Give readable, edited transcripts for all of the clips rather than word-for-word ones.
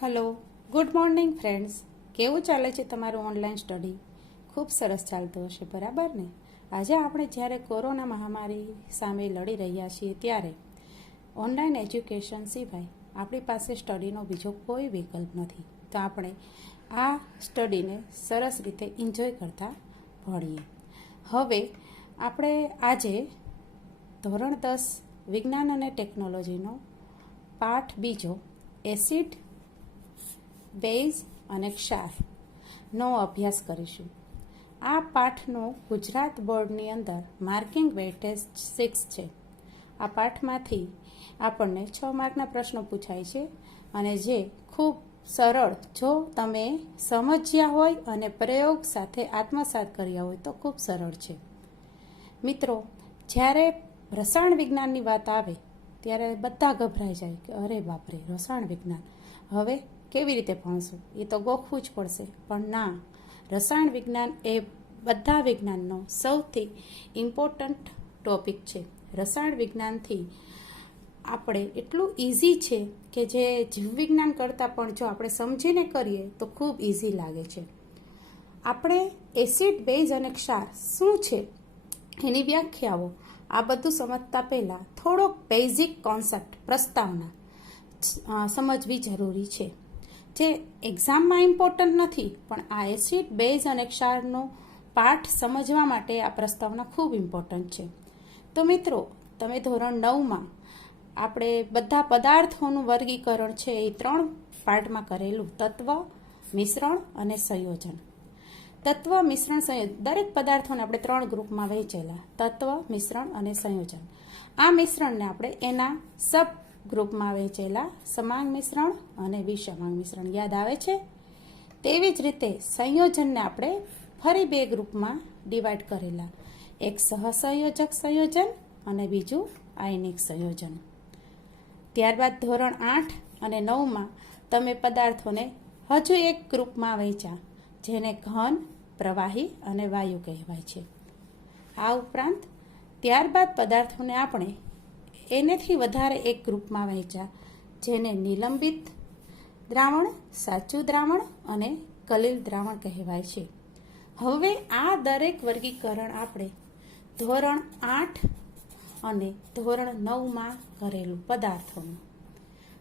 Hello, good morning friends. કેવું ચાલે છે તમારું ઓનલાઈન સ્ટડી? ખૂબ સરસ ચાલતું હશે, બરાબર ને? આજે આપણે જ્યારે કોરોના મહામારી સામે લડી રહ્યા છીએ ત્યારે ઓનલાઈન એજ્યુકેશન સિવાય આપણી પાસે સ્ટડીનો બીજો કોઈ વિકલ્પ નથી. તો આપણે આ સ્ટડીને સરસ રીતે એન્જોય કરતા ભણીએ. હવે આપણે આજે ધોરણ 10 વિજ્ઞાન અને ટેકનોલોજીનો પાઠ બીજો એસિડ, બેઝ અને ક્ષારનો અભ્યાસ કરીશું. આ પાઠનું ગુજરાત બોર્ડની અંદર માર્કિંગ વેઇટેજ 6 છે. આ પાઠમાંથી આપણને 6 માર્કના પ્રશ્નો પૂછાય છે અને જે ખૂબ સરળ, જો તમે સમજ્યા હોય અને પ્રયોગ સાથે આત્મસાત કર્યા હોય તો ખૂબ સરળ છે. મિત્રો, જ્યારે રસાયણ વિજ્ઞાનની વાત આવે ત્યારે બધા ગભરાઈ જાય કે અરે બાપરે, રસાયણ વિજ્ઞાન હવે કેવી રીતે ભણશું? એ તો ગોખવું જ પડશે. પણ ના, રસાયણ વિજ્ઞાન એ બધા વિજ્ઞાનનો સૌથી ઇમ્પોર્ટન્ટ ટોપિક છે. રસાયણ વિજ્ઞાનથી આપણે એટલું ઇઝી છે કે જે જીવવિજ્ઞાન કરતાં પણ જો આપણે સમજીને કરીએ તો ખૂબ ઇઝી લાગે છે. આપણે એસિડ, બેઝ અને ક્ષાર શું છે એની વ્યાખ્યાઓ આ બધું સમજતા પહેલાં થોડોક બેઝિક કોન્સેપ્ટ, પ્રસ્તાવના સમજવી જરૂરી છે, જે એક્ઝામમાં ઇમ્પોર્ટન્ટ નથી, પણ આ એસિડ, બેઝ અને ક્ષારનો પાઠ સમજવા માટે આ પ્રસ્તાવના ખૂબ ઇમ્પોર્ટન્ટ છે. તો મિત્રો, તમે ધોરણ 9માં આપણે બધા પદાર્થોનું વર્ગીકરણ છે એ 3 પાર્ટમાં કરેલું: તત્વ, મિશ્રણ અને સંયોજન. તત્વ, મિશ્રણ, સંયોજન, દરેક પદાર્થોને આપણે 3 ગ્રુપમાં વહેંચેલા: તત્વ, મિશ્રણ અને સંયોજન. આ મિશ્રણને આપણે એના સબ ગ્રુપમાં વહેંચેલા: સમાંગ મિશ્રણ અને વિષમાંગ મિશ્રણ. યાદ આવે છે? તેવી જ રીતે સંયોજનને આપણે ફરી 2 ગ્રુપમાં ડિવાઈડ કરેલા: એક સહસંયોજક સંયોજન અને બીજું આયનિક સંયોજન. ત્યારબાદ ધોરણ 8 અને 9માં તમે પદાર્થોને હજુ એક ગ્રુપમાં વહેંચ્યા, જેને ઘન, પ્રવાહી અને વાયુ કહેવાય છે. આ ઉપરાંત ત્યારબાદ પદાર્થોને આપણે એનેથી વધારે એક ગ્રુપમાં વહેંચ્યા, જેને નિલંબિત દ્રાવણ, સાચું દ્રાવણ અને કલીલ દ્રાવણ કહેવાય છે. હવે આ દરેક વર્ગીકરણ આપણે ધોરણ 8 અને ધોરણ 9માં કરેલું પદાર્થોનું.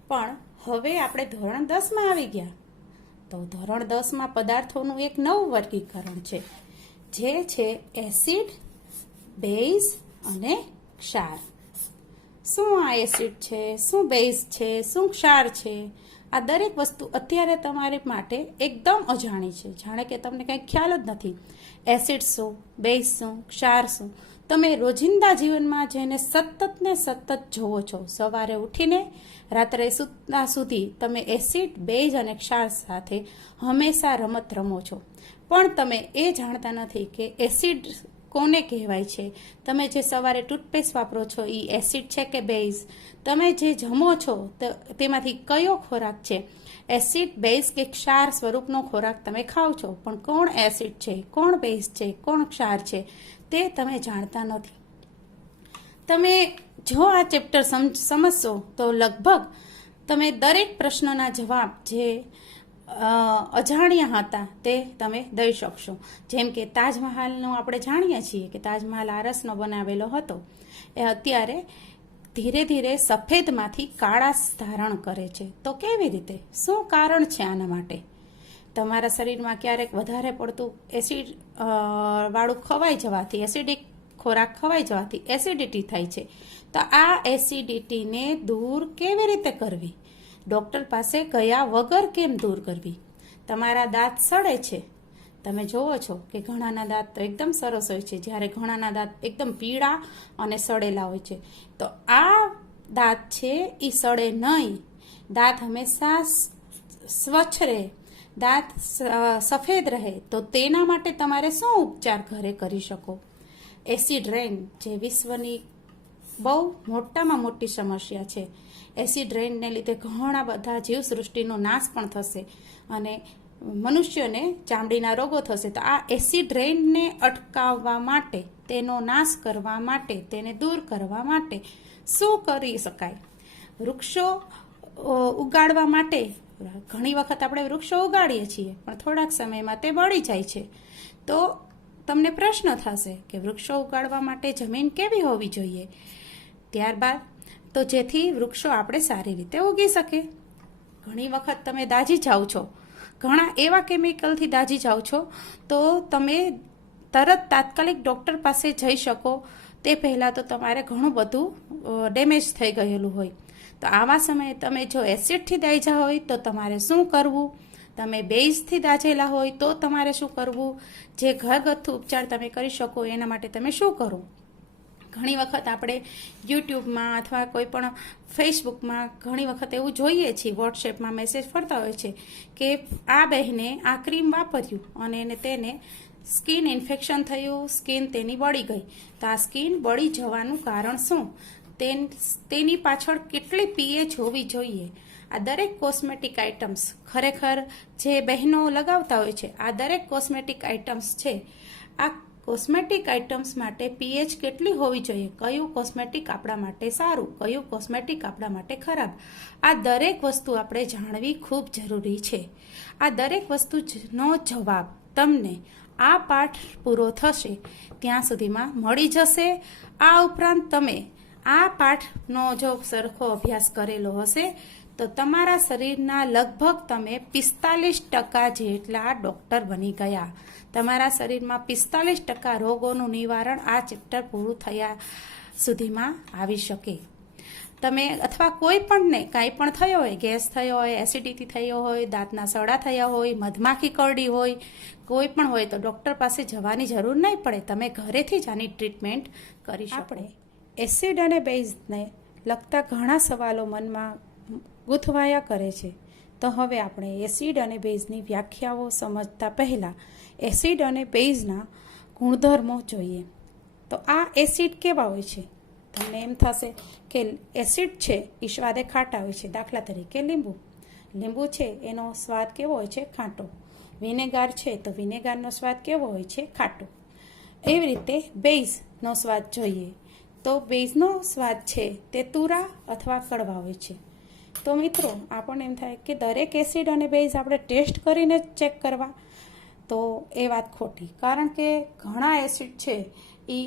પણ હવે આપણે ધોરણ 10માં આવી ગયા, તો ધોરણ 10માં પદાર્થોનું એક નવું વર્ગીકરણ છે, જે છે એસિડ, બેઝ અને ક્ષાર. શું આ એસિડ છે, શું બેઝ છે, શું ક્ષાર છે? આ દરેક વસ્તુ અત્યારે તમારી માટે એકદમ અજાણી છે, જાણે કે તમને કંઈ ખ્યાલ જ નથી. એસિડ શું, બેઝ શું, ક્ષાર શું? તમે રોજિંદા જીવનમાં જેને સતત ને સતત જોવો છો, સવારે ઉઠીને રાત્રે સૂતા સુધી તમે એસિડ, બેઝ અને ક્ષાર સાથે હંમેશા રમત રમો છો, પણ તમે એ જાણતા નથી કે એસિડ કોને કહેવાય છે. તમે જે સવારે ટૂથપેસ્ટ વાપરો છો એ એસિડ છે કે બેઝ? તમે જે જમો છો તેમાંથી કયો ખોરાક છે, એસિડ, બેઝ કે ક્ષાર સ્વરૂપનો ખોરાક તમે ખાઓ છો, પણ કોણ એસિડ છે, કોણ બેઝ છે, કોણ ક્ષાર છે તે તમે જાણતા નથી. તમે જો આ ચેપ્ટર સમજશો તો લગભગ તમે દરેક પ્રશ્નના જવાબ જે અજાણ્યા હતા તે તમે દઈ શકશો. જેમ કે તાજમહાલનો આપણે જાણીએ છીએ કે તાજમહાલ આરસનો બનાવેલો હતો, એ અત્યારે ધીરે ધીરે સફેદમાંથી કાળાશ ધારણ કરે છે. તો કેવી રીતે? શું કારણ છે આના માટે? તમારા શરીરમાં ક્યારેક વધારે પડતું એસિડ વાળું ખવાઈ જવાથી, એસિડિક ખોરાક ખવાઈ જવાથી એસિડિટી થાય છે. તો આ એસિડિટીને દૂર કેવી રીતે કરવી? ડૉક્ટર પાસે ગયા વગર કેમ દૂર કરવી? તમારા દાંત સડે છે, તમે જોવો છો કે ઘણાના દાંત તો એકદમ સરસ હોય છે, જ્યારે ઘણાના દાંત એકદમ પીળા અને સડેલા હોય છે. તો આ દાંત છે એ સડે નહીં, દાંત હંમેશા સ્વચ્છ રહે, દાંત સફેદ રહે. તો તેના માટે તમારે શું ઉપચાર ઘરે કરી શકો? એસિડ રેન, જે વિશ્વની બહુ મોટામાં મોટી સમસ્યા છે. એસિડ રેનને લીધે ઘણા બધા જીવસૃષ્ટિનો નાશ પણ થશે અને મનુષ્યોને ચામડીના રોગો થશે. તો આ એસિડ રેનને અટકાવવા માટે, તેનો નાશ કરવા માટે, તેને દૂર કરવા માટે શું કરી શકાય? વૃક્ષો ઉગાડવા માટે ઘણી વખત આપણે વૃક્ષો ઉગાડીએ છીએ પણ થોડાક સમયમાં તે બળી જાય છે. તો તમને પ્રશ્ન થશે કે વૃક્ષો ઉગાડવા માટે જમીન કેવી હોવી જોઈએ, ત્યારબાદ તો જેથી વૃક્ષો આપણે સારી રીતે ઉગી શકે. ઘણી વખત તમે દાઝી જાઓ છો, ઘણા એવા કેમિકલથી દાઝી જાઓ છો તો તમે તરત તાત્કાલિક ડૉક્ટર પાસે જઈ શકો તે પહેલાં તો તમારે ઘણું બધું ડેમેજ થઈ ગયેલું હોય. તો આવા સમયે તમે જો એસિડથી દાઝ્યા હોય તો તમારે શું કરવું, તમે બેઝથી દાઝેલા હોય તો તમારે શું કરવું, જે ઘરગથ્થુ ઉપચાર તમે કરી શકો એના માટે તમે શું કરો. ઘણી વખત આપણે યુટ્યુબમાં અથવા કોઈ પણ ફેસબુકમાં ઘણી વખત એવું જોઈએ છીએ, વોટ્સએપમાં મેસેજ ફરતા હોય છે કે આ બહેને આ ક્રીમ વાપર્યું અને તેને સ્કિન ઇન્ફેક્શન થયું, સ્કિન તેની બળી ગઈ. તો આ સ્કિન બળી જવાનું કારણ શું, તેની પાછળ કેટલી પીએચ હોવી જોઈએ. આ દરેક કોસ્મેટિક આઇટમ્સ ખરેખર જે બહેનો લગાવતા હોય છે, આ દરેક કોસ્મેટિક આઇટમ્સ છે, આ કોસ્મેટિક આઇટમ્સ માટે પીએચ કેટલી હોવી જોઈએ, કયું કોસ્મેટિક આપણા માટે સારું, કયું કોસ્મેટિક આપણા માટે ખરાબ, આ દરેક વસ્તુ આપણે જાણવી ખૂબ જરૂરી છે. આ દરેક વસ્તુનો જવાબ તમને આ પાઠ પૂરો થશે ત્યાં સુધીમાં મળી જશે. આ ઉપરાંત તમે આ પાઠનો જો સરખો અભ્યાસ કરેલો હશે તો તમારા શરીરના લગભગ તમે 45% જેટલા ડૉક્ટર બની ગયા. તમારા શરીરમાં 45% રોગોનું નિવારણ આ ચેપ્ટર પૂરું થયા સુધીમાં આવી શકે. તમે અથવા કોઈ પણને કાંઈ પણ થયો હોય, ગેસ થયો હોય, એસિડિટી થયો હોય, દાંતના સડા થયા હોય, મધમાખી કરડી હોય, કોઈ પણ હોય તો ડૉક્ટર પાસે જવાની જરૂર નહીં પડે. તમે ઘરેથી જ આની ટ્રીટમેન્ટ કરી શકો. આપણે એસિડ અને બેઝને લગતા ઘણા સવાલો મનમાં ગૂંથવાયા કરે છે. તો હવે આપણે એસિડ અને બેઝની વ્યાખ્યાઓ સમજતા પહેલાં એસિડ અને બેઝના ગુણધર્મો જોઈએ. તો આ એસિડ કેવા હોય છે, તમને એમ થશે કે એસિડ છે એ સ્વાદે ખાટા હોય છે. દાખલા તરીકે લીંબુ છે એનો સ્વાદ કેવો હોય છે, ખાટો. વિનેગાર છે તો વિનેગારનો સ્વાદ કેવો હોય છે, ખાટો. એવી રીતે બેઝનો સ્વાદ જોઈએ તો બેઝનો સ્વાદ છે તે તુરા અથવા કડવા હોય છે. તો મિત્રો આપણને એમ થાય કે દરેક એસિડ અને બેઝ આપણે ટેસ્ટ કરીને ચેક કરવા, તો એ વાત ખોટી. કારણ કે ઘણા એસિડ છે એ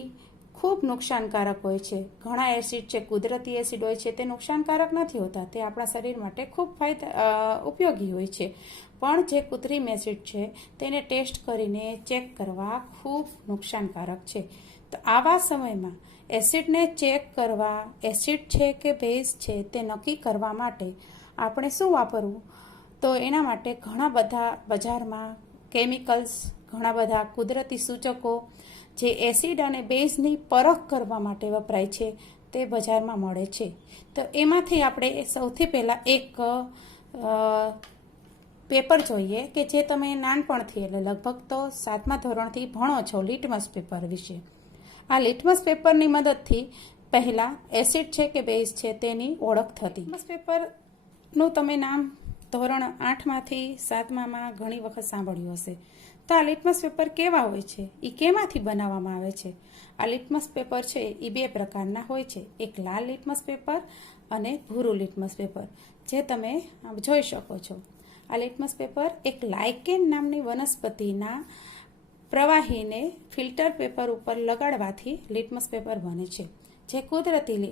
ખૂબ નુકસાનકારક હોય છે. ઘણા એસિડ છે કુદરતી એસિડ હોય છે તે નુકસાનકારક નથી હોતા, તે આપણા શરીર માટે ખૂબ ઉપયોગી હોય છે. પણ જે કૃત્રિમ એસિડ છે તેને ટેસ્ટ કરીને ચેક કરવા ખૂબ નુકસાનકારક છે. તો આવા સમયમાં એસિડને ચેક કરવા, એસિડ છે કે બેઝ છે તે નક્કી કરવા માટે આપણે શું વાપરવું, તો એના માટે ઘણા બધા બજારમાં કેમિકલ્સ, ઘણા બધા કુદરતી સૂચકો જે એસિડ અને બેઝની પરખ કરવા માટે વપરાય છે તે બજારમાં મળે છે. તો એમાંથી આપણે સૌથી પહેલાં એક પેપર જોઈએ કે જે તમે નાનપણથી એટલે લગભગ તો 7મા ધોરણથી ભણો છો, લિટમસ પેપર વિશે. આ લિટમસ પેપરની મદદથી પહેલાં એસિડ છે કે બેઝ છે તેની ઓળખ થતી. લિટમસ પેપરનું તમે નામ ધોરણ 8માંથી 7મામાં ઘણી વખત સાંભળ્યું હશે. તો આ લિટમસ પેપર કેવા હોય છે, એ કેમાંથી બનાવવામાં આવે છે. આ લિટમસ પેપર છે એ 2 પ્રકારના હોય છે, એક લાલ લિટમસ પેપર અને ભૂરું લિટમસ પેપર, જે તમે જોઈ શકો છો. આ લિટમસ પેપર એક લાઇકેન નામની વનસ્પતિના પ્રવાહીને ફિલ્ટર પેપર ઉપર લગાડવાથી લિટમસ પેપર બને છે, જે કુદરતી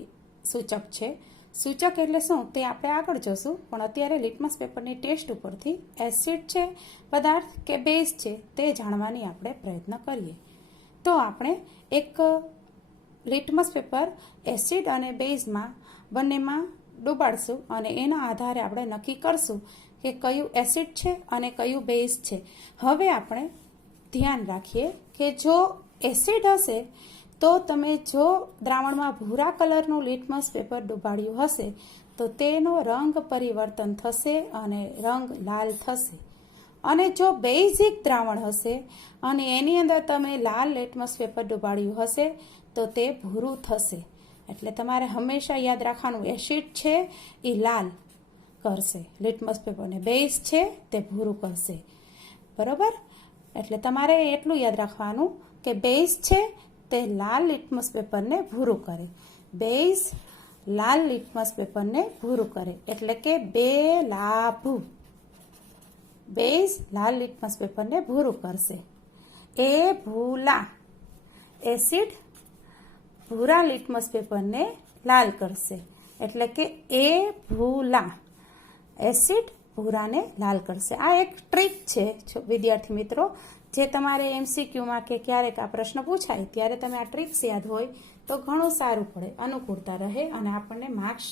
સૂચક છે. સૂચક એટલે શું તે આપણે આગળ જોશું, પણ અત્યારે લિટમસ પેપરની ટેસ્ટ ઉપરથી એસિડ છે પદાર્થ કે બેઝ છે તે જાણવાની આપણે પ્રયત્ન કરીએ. તો આપણે એક લિટમસ પેપર એસિડ અને બેઝમાં બંનેમાં ડૂબાડશું અને એના આધારે આપણે નક્કી કરશું કે કયું એસિડ છે અને કયું બેઝ છે. હવે આપણે ધ્યાન રાખીએ કે જો એસિડ હશે તો તમે જો દ્રાવણમાં ભૂરા કલરનું લિટમસ પેપર ડૂબાડ્યું હશે તો તેનો રંગ પરિવર્તન થશે અને રંગ લાલ થશે. અને જો બેઝિક દ્રાવણ હશે અને એની અંદર તમે લાલ લિટમસ પેપર ડૂબાડ્યું હશે તો તે ભૂરું થશે. એટલે તમારે હંમેશા યાદ રાખવાનું, એસિડ છે એ લાલ કરશે લિટમસ પેપરને, બેઝ છે તે ભૂરું કરશે. બરોબર? એટલે તમારે એટલું યાદ રાખવાનું કે બેઝ છે તે લાલ લિટમસ પેપરને ભૂરું કરે, બેઝ લાલ લિટમસ પેપરને ભૂરું કરે, એટલે કે 2 લાભ. બેઝ લાલ લિટમસ પેપરને ભૂરું કરશે. એ ભૂલા. એસિડ ભૂરા લિટમસ પેપરને લાલ કરશે. એટલે કે એ ભૂલા. એસિડ ભૂરાને લાલ કરશે. આ એક ટ્રીક છે વિદ્યાર્થી મિત્રો, જે તમારે MCQમાં કે ક્યારેક આ પ્રશ્ન પૂછાય ત્યારે તમે આ ટ્રીક્સ યાદ હોય તો ઘણું સારું પડે, અનુકૂળતા રહે અને આપણને માર્ક્સ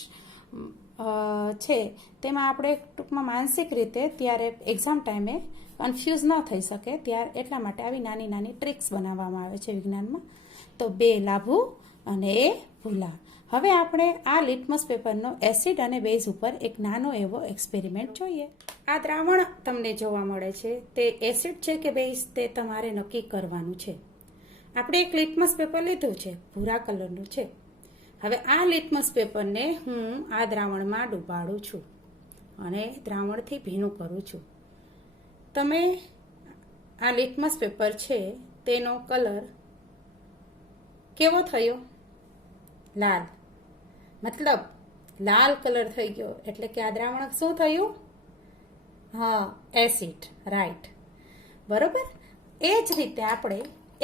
છે તેમાં આપણે ટૂંકમાં માનસિક રીતે ત્યારે એક્ઝામ ટાઈમે કન્ફ્યુઝ ન થઈ શકે એટલા માટે આવી નાની નાની ટ્રીક્સ બનાવવામાં આવે છે વિજ્ઞાનમાં. તો બે લાભુ અને એ ભૂલા. હવે આપણે આ લિટમસ પેપરનો એસિડ અને બેઝ ઉપર એક નાનો એવો એક્સપેરિમેન્ટ જોઈએ. આ દ્રાવણ તમને જોવા મળે છે તે એસિડ છે કે બેઝ તે તમારે નક્કી કરવાનું છે. આપણે એક લિટમસ પેપર લીધું છે, ભૂરા કલરનું છે. હવે આ લિટમસ પેપરને હું આ દ્રાવણમાં ડૂબાડું છું અને દ્રાવણથી ભીનું કરું છું. તમે આ લિટમસ પેપર છે તેનો કલર કેવો થયો? લાલ. મતલબ લાલ કલર થઈ ગયો. એટલે કે આ દ્રાવણ શું થયું? હા, એસિડ. રાઈટ, બરોબર. એ જ રીતે આપણે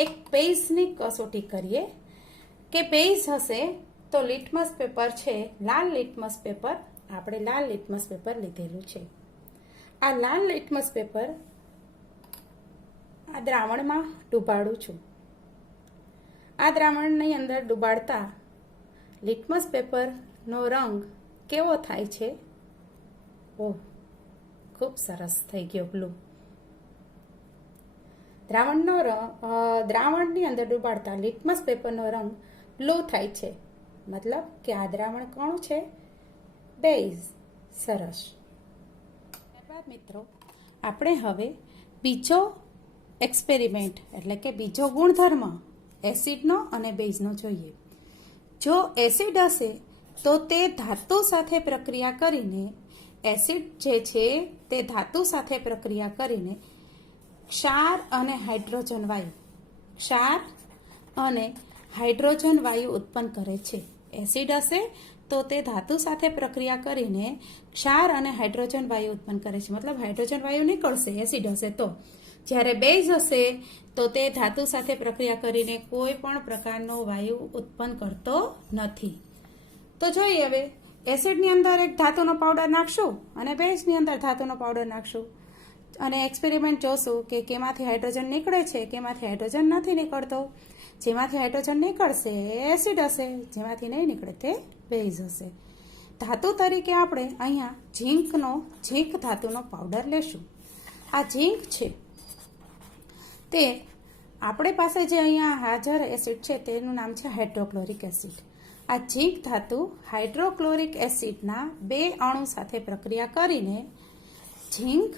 એક બેઝની કસોટી કરીએ કે બેઝ હશે તો લિટમસ પેપર છે, લાલ લિટમસ પેપર, આપણે લાલ લિટમસ પેપર લીધેલું છે. આ લાલ લિટમસ પેપર આ દ્રાવણમાં ડૂબાડું છું. આ દ્રાવણની અંદર ડૂબાડતા લિટમસ પેપરનો રંગ કેવો થાય છે? ઓહ, ખૂબ સરસ થઈ ગયો, બ્લુ. દ્રાવણની અંદર ડૂબાડતા લિટમસ પેપરનો રંગ બ્લુ થાય છે. મતલબ કે આ દ્રાવણ કોણ છે? બેઝ. સરસ. ત્યારબાદ મિત્રો આપણે હવે બીજો એક્સપેરિમેન્ટ એટલે કે બીજો ગુણધર્મ એસિડનો અને બેઝનો જોઈએ. જો એસિડ હશે તો તે ધાતુ સાથે પ્રક્રિયા કરીને, એસિડ જે છે તે ધાતુ સાથે પ્રક્રિયા કરીને ક્ષાર અને હાઇડ્રોજન વાયુ ઉત્પન્ન કરે છે. એસિડ હશે તો તે ધાતુ સાથે પ્રક્રિયા કરીને ક્ષાર અને હાઇડ્રોજન વાયુ ઉત્પન્ન કરે છે. મતલબ હાઇડ્રોજન વાયુ નીકળશે એસિડ હશે તો. જ્યારે બેઝ હશે તો તે ધાતુ સાથે પ્રક્રિયા કરીને કોઈ પણ પ્રકારનો વાયુ ઉત્પન્ન કરતો નથી. તો જોઈએ હવે એસિડની અંદર એક ધાતુનો પાવડર નાખશું અને બેઝની અંદર ધાતુનો પાવડર નાખશું અને એક્સપેરિમેન્ટ જોશું કે કેમાંથી હાઇડ્રોજન નીકળે છે, કેમાંથી હાઇડ્રોજન નથી નીકળતો. જેમાંથી હાઇડ્રોજન નીકળશે એ એસિડ હશે, જેમાંથી નહીં નીકળે તે બેઝ હશે. ધાતુ તરીકે આપણે અહીંયા ઝીંક ધાતુનો પાવડર લેશું. આ ઝીંક છે તે આપણી પાસે જે અહીંયા હાજર એસિડ છે તેનું નામ છે હાઇડ્રોક્લોરિક એસિડ. આ ઝીંક ધાતુ હાઇડ્રોક્લોરિક એસિડના 2 અણુ સાથે પ્રક્રિયા કરીને ઝીંક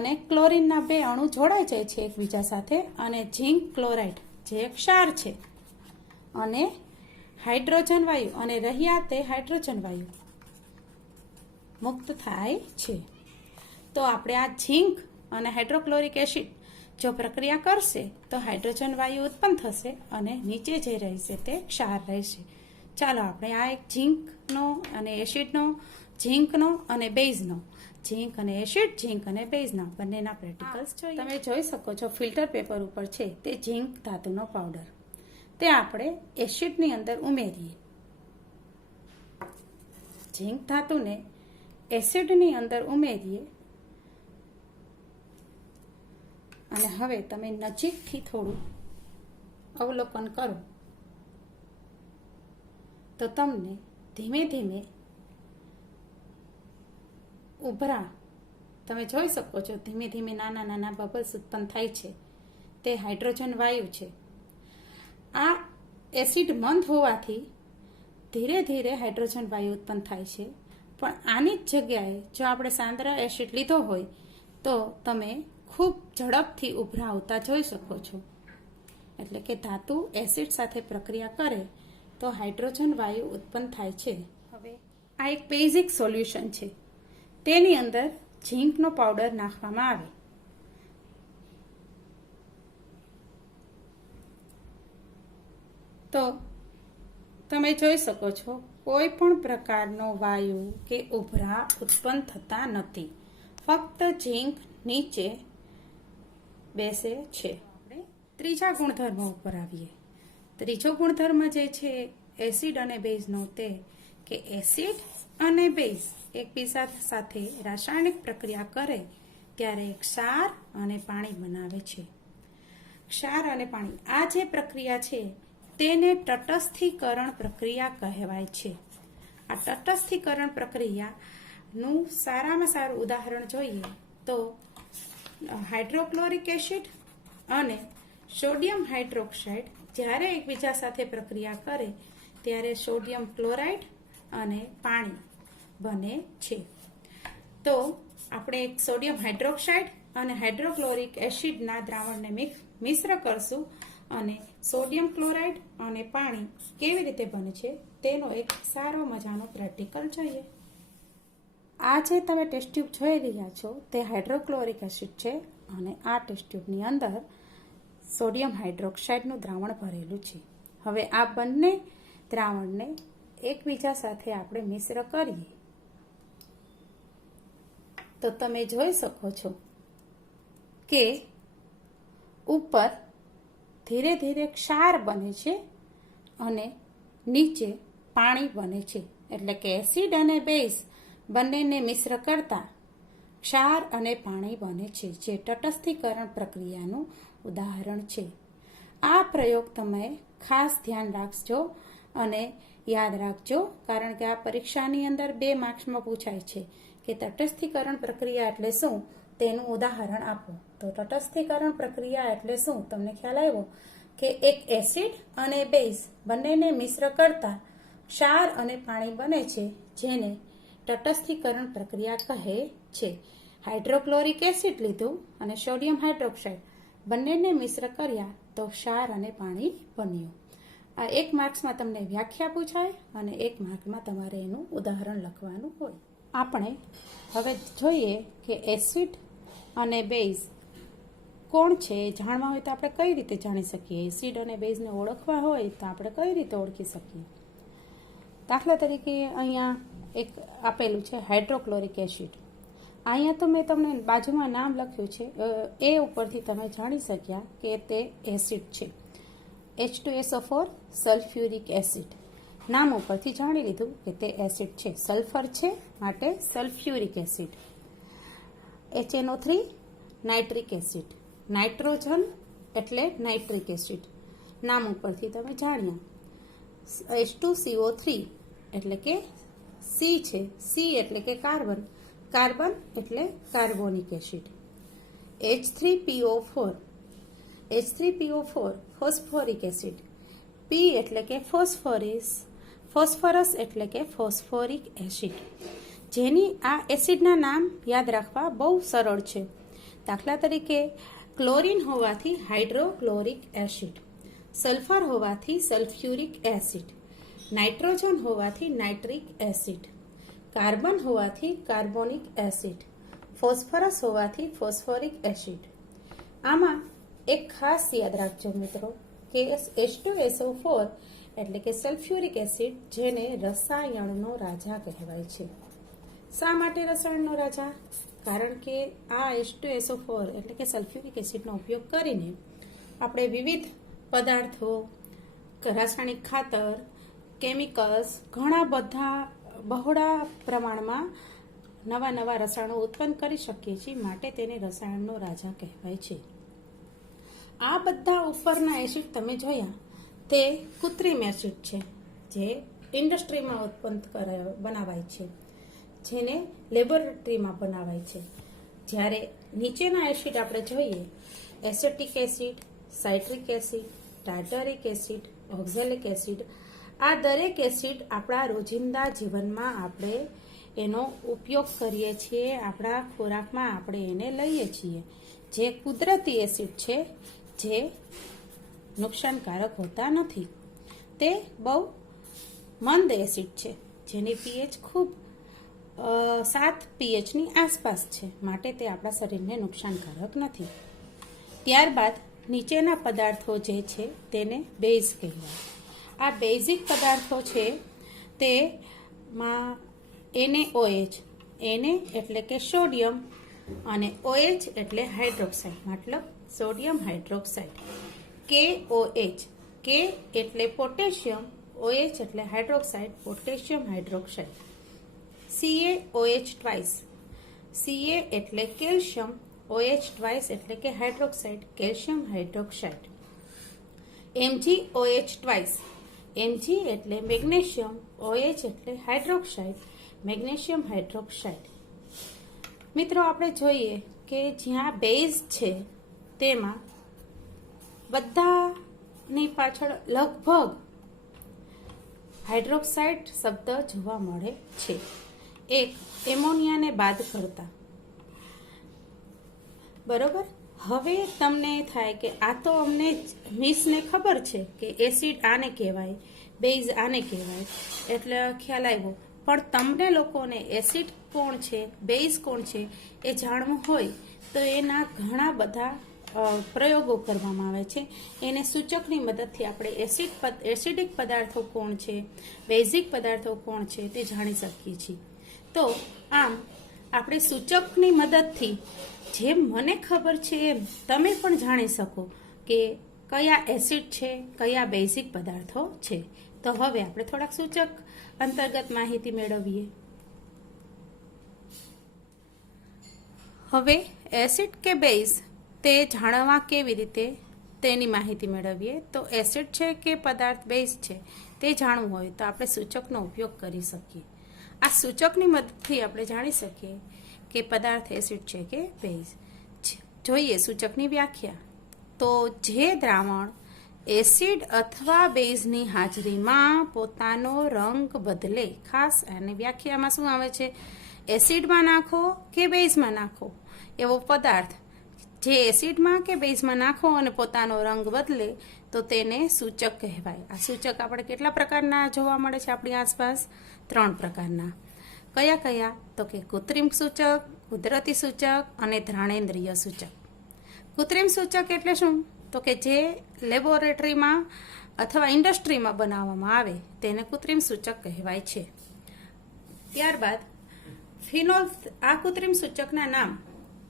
અને ક્લોરીનના 2 અણુ જોડાઈ જાય છે એકબીજા સાથે અને ઝીંક ક્લોરાઇડ જે એક ક્ષાર છે અને હાઇડ્રોજન વાયુ અને રહ્યા તે હાઇડ્રોજન વાયુ મુક્ત થાય છે. તો આપણે આ ઝીંક અને હાઇડ્રોક્લોરિક એસિડ જો પ્રક્રિયા કરશે તો હાઇડ્રોજન વાયુ ઉત્પન્ન થશે અને નીચે જે રહેશે તે ક્ષાર રહેશે. ચાલો આપણે આ એક ઝીંકનો અને એસિડનો, ઝીંકનો અને બેઝનો, ઝીંક અને એસિડ, ઝીંક અને બેઝના બંનેના પ્રેક્ટિકલ્સ જોઈએ. તમે જોઈ શકો છો ફિલ્ટર પેપર ઉપર છે તે ઝીંક ધાતુનો પાવડર. તે આપણે એસિડની અંદર ઉમેરીએ. ઝીંક ધાતુને એસિડની અંદર ઉમેરીએ અને હવે તમે નજીકથી થોડું અવલોકન કરો તો તમને ધીમે ધીમે ઉભરા તમે જોઈ શકો છો. ધીમે ધીમે નાના નાના બબલ્સ ઉત્પન્ન થાય છે. તે હાઇડ્રોજન વાયુ છે. આ એસિડ મંદ હોવાથી ધીરે ધીરે હાઇડ્રોજન વાયુ ઉત્પન્ન થાય છે. પણ આની જ જગ્યાએ જો આપણે સાંદ્ર એસિડ લીધો હોય તો તમે ખૂબ ઝડપથી ઉભરા આવતા જોઈ શકો છો. એટલે કે ધાતુ એસિડ સાથે પ્રક્રિયા કરે તો હાઇડ્રોજન વાયુ ઉત્પન્ન થાય છે. હવે આ એક બેઝિક સોલ્યુશન છે. તેની અંદર ઝીંકનો પાવડર નાખવામાં આવે. તો તમે જોઈ શકો છો કોઈ પણ પ્રકારનો વાયુ કે ઉભરા ઉત્પન્ન થતા નથી. ફક્ત ઝીંક નીચે બેસે છે. આપણે ત્રીજા ગુણધર્મ ઉપર આવીએ. ત્રીજો ગુણધર્મ જે છે એસિડ અને બેઝનો તે કે એસિડ અને બેઝ એકબીજા સાથે રાસાયણિક પ્રક્રિયા કરે ત્યારે ક્ષાર અને પાણી બનાવે છે. ક્ષાર અને પાણી આ જે પ્રક્રિયા છે તેને તટસ્થીકરણ પ્રક્રિયા કહેવાય છે. આ તટસ્થીકરણ પ્રક્રિયાનું સારામાં સારું ઉદાહરણ જોઈએ તો હાઇડ્રોક્લોરિક એસિડ અને સોડિયમ હાઇડ્રોક્સાઇડ જ્યારે એકબીજા સાથે પ્રક્રિયા કરે ત્યારે સોડિયમ ક્લોરાઇડ અને પાણી બને છે. તો આપણે સોડિયમ હાઇડ્રોક્સાઇડ અને હાઇડ્રોક્લોરિક એસિડના દ્રાવણને મિશ્ર કરશું અને સોડિયમ ક્લોરાઇડ અને પાણી કેવી રીતે બને છે તેનો એક સારો મજાનો પ્રેક્ટિકલ જોઈએ. આ જે તમે ટેસ્ટ ટ્યુબ જોઈ રહ્યા છો તે હાઇડ્રોક્લોરિક એસિડ છે અને આ ટેસ્ટ ટ્યુબની અંદર સોડિયમ હાઇડ્રોક્સાઇડનું દ્રાવણ ભરેલું છે. હવે આ બંને દ્રાવણને એકબીજા સાથે આપણે મિશ્ર કરીએ તો તમે જોઈ શકો છો કે ઉપર ધીરે ધીરે ક્ષાર બને છે અને નીચે પાણી બને છે. એટલે કે એસિડ અને બેઝ બંનેને મિશ્ર કરતા ક્ષાર અને પાણી બને છે, જે તટસ્થીકરણ પ્રક્રિયાનું ઉદાહરણ છે. આ પ્રયોગ તમે ખાસ ધ્યાન રાખજો અને યાદ રાખજો, કારણ કે આ પરીક્ષાની અંદર 2 માર્ક્સમાં પૂછાય છે કે તટસ્થીકરણ પ્રક્રિયા એટલે શું તેનું ઉદાહરણ આપો. તો તટસ્થીકરણ પ્રક્રિયા એટલે શું તમને ખ્યાલ આવ્યો કે એક એસિડ અને બેઝ બંનેને મિશ્ર કરતા ક્ષાર અને પાણી બને છે, જેને તટસ્થીકરણ પ્રક્રિયા કહે છે. હાઇડ્રોક્લોરિક એસિડ લીધું અને સોડિયમ હાઇડ્રોક્સાઇડ બંનેને મિશ્ર કર્યા તો ક્ષાર અને પાણી બન્યું. આ 1 માર્ક્સમાં તમને વ્યાખ્યા પૂછાય અને 1 માર્કમાં તમારે એનું ઉદાહરણ લખવાનું હોય. આપણે હવે જોઈએ કે એસિડ અને બેઝ કોણ છે એ જાણવા હોય તો આપણે કઈ રીતે જાણી શકીએ. એસિડ અને બેઝને ઓળખવા હોય તો આપણે કઈ રીતે ઓળખી શકીએ. દાખલા તરીકે અહીંયા એક આપેલું છે હાઇડ્રોક્લોરિક એસિડ. અહીંયા તો મેં તમને બાજુમાં નામ લખ્યું છે, એ ઉપરથી તમે જાણી શક્યા કે તે એસિડ છે. H2SO4 સલ્ફ્યુરિક એસિડ નામ ઉપરથી જાણી લીધું કે તે એસિડ છે. સલ્ફર છે માટે sulphuric acid. HNO3 nitric acid. Nitrogen એટલે નાઇટ્રિક એસિડ નામ ઉપરથી તમે જાણ્યા. H2CO3 એટલે કે C છે. C એટલે કે કાર્બન. કાર્બન એટલે carbonic acid. H3PO4 phosphoric acid. P એટલે કે ફોસ્ફરસ એટલે કે ફોસ્ફોરિક એસિડ. જેની આ એસિડના નામ યાદ રાખવા બહુ સરળ છે. દાખલા તરીકે ક્લોરીન હોવાથી હાઇડ્રોક્લોરિક એસિડ, સલ્ફર હોવાથી સલ્ફ્યુરિક એસિડ, નાઇટ્રોજન હોવાથી નાઇટ્રિક એસિડ, કાર્બન હોવાથી કાર્બોનિક એસિડ, ફોસ્ફરસ હોવાથી ફોસ્ફોરિક એસિડ. આમાં એક ખાસ યાદ રાખજો મિત્રો કે H2SO4 એટલે કે સલ્ફ્યુરિક એસિડ, જેને રસાયણનો રાજા કહેવાય છે. શા માટે રસાયણનો રાજા? કારણ કે આ H2SO4 એટલે કે સલ્ફ્યુરિક એસિડનો ઉપયોગ કરીને આપણે વિવિધ પદાર્થો, રાસાયણિક ખાતર, કેમિકલ્સ, ઘણા બધા બહોળા પ્રમાણમાં નવા રસાયણો ઉત્પન્ન કરી શકીએ છીએ, માટે તેને રસાયણનો રાજા કહેવાય છે. આ બધા ઉપરના એસિડ તમે જોયા તે કૃત્રિમ એસિડ છે, જે ઇન્ડસ્ટ્રીમાં ઉત્પન્ન બનાવાય છે, જેને લેબોરેટરીમાં બનાવાય છે. જ્યારે નીચેના એસિડ આપણે જોઈએ acetic acid, citric acid, tartaric acid, oxalic acid, આ દરેક એસિડ આપણા રોજિંદા જીવનમાં આપણે એનો ઉપયોગ કરીએ છીએ, આપણા ખોરાકમાં આપણે એને લઈએ છીએ. જે કુદરતી એસિડ છે, જે નુકસાનકારક હોતા નથી. તે બહુ મંદ એસિડ છે, જેની pH ખૂબ 7 pHની આસપાસ છે, માટે તે આપણા શરીરને નુકસાનકારક નથી. ત્યારબાદ નીચેના પદાર્થો જે છે તેને બેઝ કહેવાય. આ બેઝિક પદાર્થો છે તેમાં NaOH, Na એટલે કે સોડિયમ અને OH એટલે હાઇડ્રોક્સાઇડ, મતલબ સોડિયમ હાઇડ્રોક્સાઇડ. KOH, K એટલે પોટેશિયમ, OH એટલે hydroxide, potassium hydroxide. CaOH twice, Ca એટલે કેલ્શિયમ, OH ટ્વાઇસ એટલે કે hydroxide, calcium hydroxide. MgOH twice, Mg એટલે મેગ્નેશિયમ, OH એટલે હાઇડ્રોક્સાઇડ, મેગ્નેશિયમ હાઇડ્રોક્સાઇડ. મિત્રો આપણે જોઈએ કે જ્યાં બેઝ છે તેમાં બધાની પાછળ લગભગ હાઇડ્રોક્સાઇડ શબ્દ જોવા મળે છે, એક એમોનિયાને બાદ કરતા. બરોબર. હવે તમને થાય કે આ તો અમને મિસને ખબર છે કે એસિડ આને કહેવાય, બેઝ આને કહેવાય, એટલે ખ્યાલ આવ્યો. પણ તમને લોકોને એસિડ કોણ છે, બેઝ કોણ છે એ જાણવું હોય તો એના ઘણા બધા પ્રયોગો કરવામાં આવે છે. એને સૂચકની મદદથી આપણે એસિડિક પદાર્થો કોણ છે, બેઝિક પદાર્થો કોણ છે તે જાણી શકીએ છીએ. તો આમ આપણે સૂચકની મદદથી જેમ મને ખબર છે એમ તમે પણ જાણી શકો કે કયા એસિડ છે, કયા બેઝિક પદાર્થો છે. તો હવે આપણે થોડાક સૂચક અંતર્ગત માહિતી મેળવીએ. હવે એસિડ કે બેઝ તે જાણવા કેવી રીતે તેની માહિતી મેળવીએ. તો એસિડ છે કે પદાર્થ બેઝ છે તે જાણવું હોય તો આપણે સૂચકનો ઉપયોગ કરી શકીએ. આ સૂચકની મદદથી આપણે જાણી શકીએ કે પદાર્થ એસિડ છે કે બેઝ. જોઈએ સૂચકની વ્યાખ્યા. તો જે દ્રાવણ એસિડ અથવા બેઝની હાજરીમાં પોતાનો રંગ બદલે, ખાસ આની વ્યાખ્યામાં શું આવે છે, એસિડમાં નાખો કે બેઝમાં નાખો એવો પદાર્થ જે એસિડમાં કે બેઝમાં નાખો અને પોતાનો રંગ બદલે તો તેને સૂચક કહેવાય. આ સૂચક આપણે કેટલા પ્રકારના જોવા મળે છે આપણી આસપાસ? 3 પ્રકારના. કયા કયા? તો કે કૃત્રિમ સૂચક, કુદરતી સૂચક અને ઘ્રાણેન્દ્રિય સૂચક. કૃત્રિમ સૂચક એટલે શું? તો કે જે લેબોરેટરીમાં અથવા ઇન્ડસ્ટ્રીમાં બનાવવામાં આવે તેને કૃત્રિમ સૂચક કહેવાય છે. ત્યારબાદ ફિનોલ. આ કૃત્રિમ સૂચકના નામ,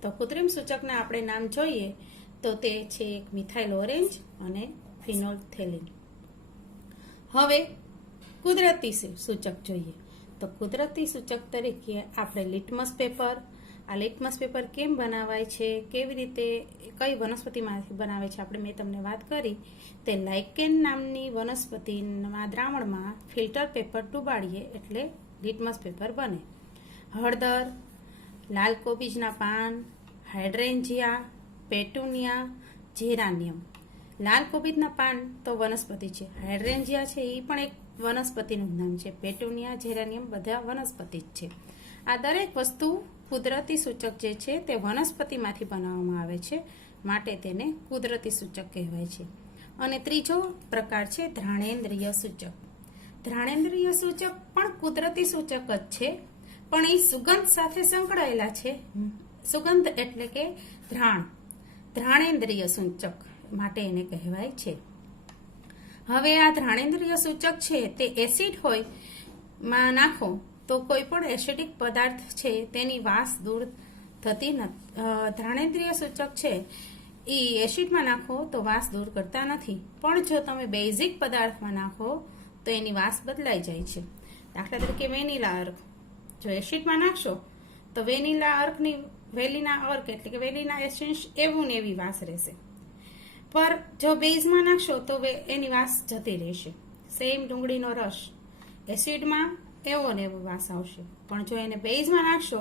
તો કૃત્રિમ સૂચકના આપણે નામ જોઈએ તો તે છે એક મિથાઇલ ઓરેન્જ અને ફિનોલ્ફથેલિન. હવે કુદરતી સૂચક જોઈએ તો કુદરતી સૂચક તરીકે આપણે લિટમસ પેપર. આ લિટમસ પેપર કેમ બનાવાય છે, કેવી રીતે, કઈ વનસ્પતિમાંથી બનાવે છે, આપણે મેં તમને વાત કરી તે લાઇકેન નામની વનસ્પતિના દ્રાવણમાં ફિલ્ટર પેપર ડુબાડીએ એટલે લિટમસ પેપર બને. હળદર, લાલ કોબીજના પાન, હાઇડ્રેન્જિયા, પેટુનિયા, જેરાનિયમ. લાલ કોબીજના પાન તો વનસ્પતિ છે, હાઇડ્રેન્જિયા છે એ પણ એક વનસ્પતિનું નામ છે, પેટુનિયા, જેરાનિયમ બધા વનસ્પતિ જ છે. આ દરેક વસ્તુ કુદરતી સૂચક જે છે તે વનસ્પતિમાંથી બનાવવામાં આવે છે, માટે તેને કુદરતી સૂચક કહેવાય છે. અને ત્રીજો પ્રકાર છે ઘ્રાણેન્દ્રિય સૂચક. ઘ્રાણેન્દ્રિય સૂચક પણ કુદરતી સૂચક જ છે, પણ એ સુગંધ સાથે સંકળાયેલા છે. સુગંધ એટલે કે ઘ્રાણેન્દ્રિય સૂચક માટે એને કહેવાય છે. હવે આ ઘ્રાણેન્દ્રિય સૂચક છે તે એસિડ હોય માં નાખો તો કોઈ પણ એસિડિક પદાર્થ છે તેની વાસ દૂર થતી નથી. ઘ્રાણેન્દ્રિય સૂચક છે એ એસિડમાં નાખો તો વાસ દૂર કરતા નથી, પણ જો તમે બેઝિક પદાર્થમાં નાખો તો એની વાસ બદલાઈ જાય છે. દાખલા તરીકે વેનીલા અર્ક, જો એસિડમાં નાખશો તો વેનીલા અર્ક એટલે કે વેનીલા એસેન્સ એવું ને એવી વાસ રહેશે, પર જો બેઝમાં નાખશો તો એની વાસ જતી રહેશે. સેમ ડુંગળીનો રસ એસિડમાં એવો ને એવો વાસ આવશે, પણ જો એને બેઝમાં નાખશો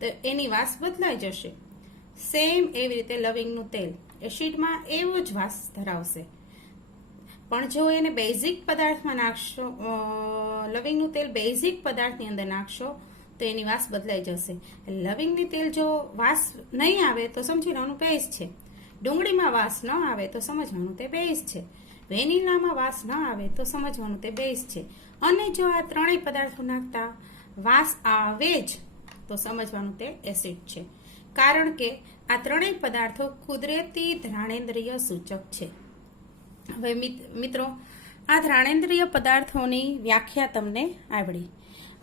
તો એની વાસ બદલાઈ જશે. સેમ એવી રીતે લવિંગનું તેલ એસિડમાં એવો જ વાસ ધરાવશે, પણ જો એને બેઝિક પદાર્થમાં નાખશો, લવિંગનું તેલ બેઝિક પદાર્થની અંદર નાખશો તો એની વાસ બદલાઈ જશે. લવિંગની તેલ જો વાસ નહીં આવે તો સમજી લેવાનું બેઝ છે, ડુંગળીમાં વાસ ન આવે તો સમજવાનું તે બેઝ છે, વેનીલામાં વાસ ન આવે તો સમજવાનું તે બેઝ છે, અને જો આ ત્રણેય પદાર્થો નાખતા વાસ આવે જ તો સમજવાનું તે એસિડ છે, કારણ કે આ ત્રણેય પદાર્થો કુદરતી ઘ્રાણેન્દ્રિય સૂચક છે. હવે મિત્રો, આ ધ્રાણેન્દ્રિય પદાર્થોની વ્યાખ્યા તમને આવડી.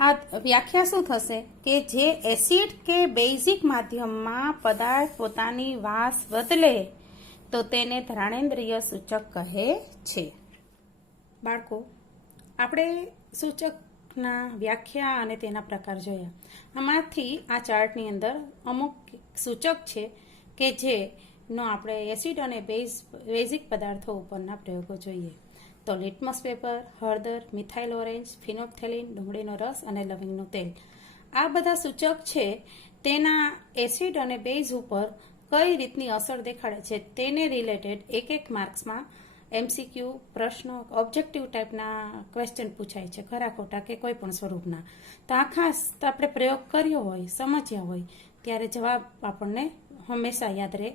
આ વ્યાખ્યા શું થશે કે જે એસિડ કે બેઝિક માધ્યમમાં પદાર્થ પોતાની વાસ બદલે તો તેને ધ્રાણેન્દ્રિય સૂચક કહે છે. બાળકો, આપણે સૂચકના વ્યાખ્યા અને તેના પ્રકાર જોયા. આમાંથી આ ચાર્ટની અંદર અમુક સૂચક છે કે જેનો આપણે એસિડ અને બેઝિક પદાર્થો ઉપરના પ્રયોગો જોઈએ. તો લિટમસ પેપર, હળદર, મિથાઇલ ઓરેન્જ, ફિનોપ્થેલિન, ડુંગળીનો રસ અને લવિંગનું તેલ. આ બધા સૂચક છે તેના એસિડ અને બેઝ ઉપર કઈ રીતની અસર દેખાડે છે તેને રિલેટેડ એક માર્ક્સમાં MCQ પ્રશ્નો, ઓબ્જેક્ટિવ ટાઈપના ક્વેશ્ચન પૂછાય છે, ખરા ખોટા કે કોઈ પણ સ્વરૂપના. તો આ ખાસ આપણે પ્રયોગ કર્યો હોય, સમજ્યા હોય ત્યારે જવાબ આપણને હંમેશા યાદ રહે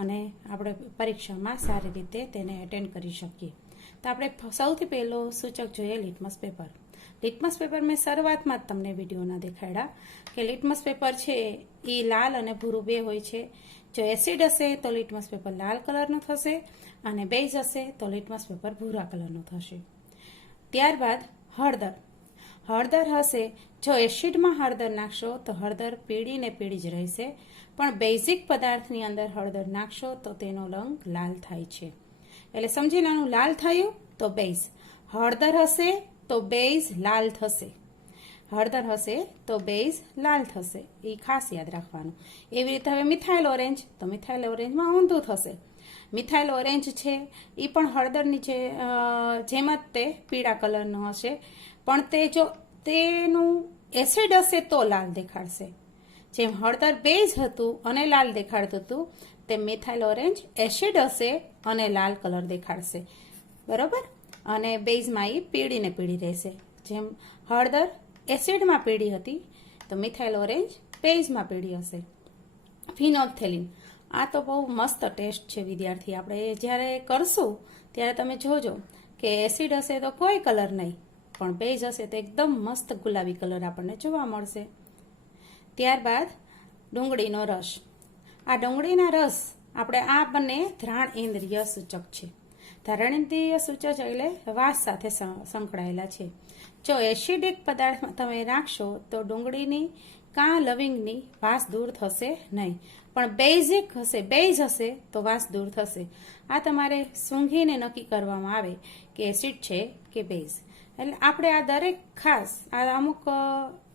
અને આપણે પરીક્ષામાં સારી રીતે તેને એટેન્ડ કરી શકીએ. તો આપણે સૌથી પહેલો સૂચક જોઈએ લિટમસ પેપર. લિટમસ પેપર મેં શરૂઆતમાં જ તમને વિડીયોના દેખાડ્યા કે લિટમસ પેપર છે એ લાલ અને ભૂરું બે હોય છે. જો એસિડ હશે તો લિટમસ પેપર લાલ કલરનું થશે અને બેઝ હશે તો લિટમસ પેપર ભૂરા કલરનું થશે. ત્યારબાદ હળદર. હળદર હશે, જો એસિડમાં હળદર નાખશો તો હળદર પીળી ને પીળી જ રહેશે, પણ બેઝિક પદાર્થની અંદર હળદર નાખશો તો તેનો રંગ લાલ થાય છે. એટલે સમજી લેવાનું, લાલ થયું તો બેઝ. હળદર હશે તો બેઝ લાલ થશે. હળદર હશે તો બેઝ લાલ થશે. એ ખાસ યાદ રાખવાનું. એવી રીતે હવે મિથાઇલ ઓરેન્જ, તો મિથાઇલ ઓરેન્જમાં ઊંધું થશે. મિથાઇલ ઓરેન્જ છે એ પણ હળદરની જેમ જ તે પીળા કલરનો હશે, પણ તે જો તેનું એસિડ હશે તો લાલ દેખાડશે. જેમ હળદર બેઝ હતું અને લાલ દેખાડતું હતું તેમ મિથાઇલ ઓરેન્જ એસિડ હશે અને લાલ કલર દેખાડશે. બરોબર? અને બેઝમાં એ પીળી ને પીળી રહેશે. જેમ હળદર એસિડમાં પીળી હતી તો મિથાઇલ ઓરેન્જ બેઝમાં પીળી હશે. ફિનોપ્થેલિન, આ તો બહુ મસ્ત ટેસ્ટ છે વિદ્યાર્થી. આપણે જ્યારે કરશું ત્યારે તમે જોજો કે એસિડ હશે તો કોઈ કલર નહીં, પણ બેઝ હશે તો એકદમ મસ્ત ગુલાબી કલર આપણને જોવા મળશે. ત્યારબાદ ડુંગળીનો રસ. આ ડુંગળીના રસ આપણે આ બંને ધ્રાણ ઇન્દ્રિય સૂચક છે. ધ્રાણેન્દ્રિય સૂચક એટલે વાસ સાથે સંકળાયેલા છે. જો એસિડિક પદાર્થમાં તમે નાખશો તો ડુંગળીની કાં લવિંગની વાસ દૂર થશે નહીં, પણ બેઝિક હશે, બેઝ હશે તો વાસ દૂર થશે. આ તમારે સૂંઘીને નક્કી કરવામાં આવે કે એસિડ છે કે બેઝ. એટલે આપણે આ દરેક ખાસ આ અમુક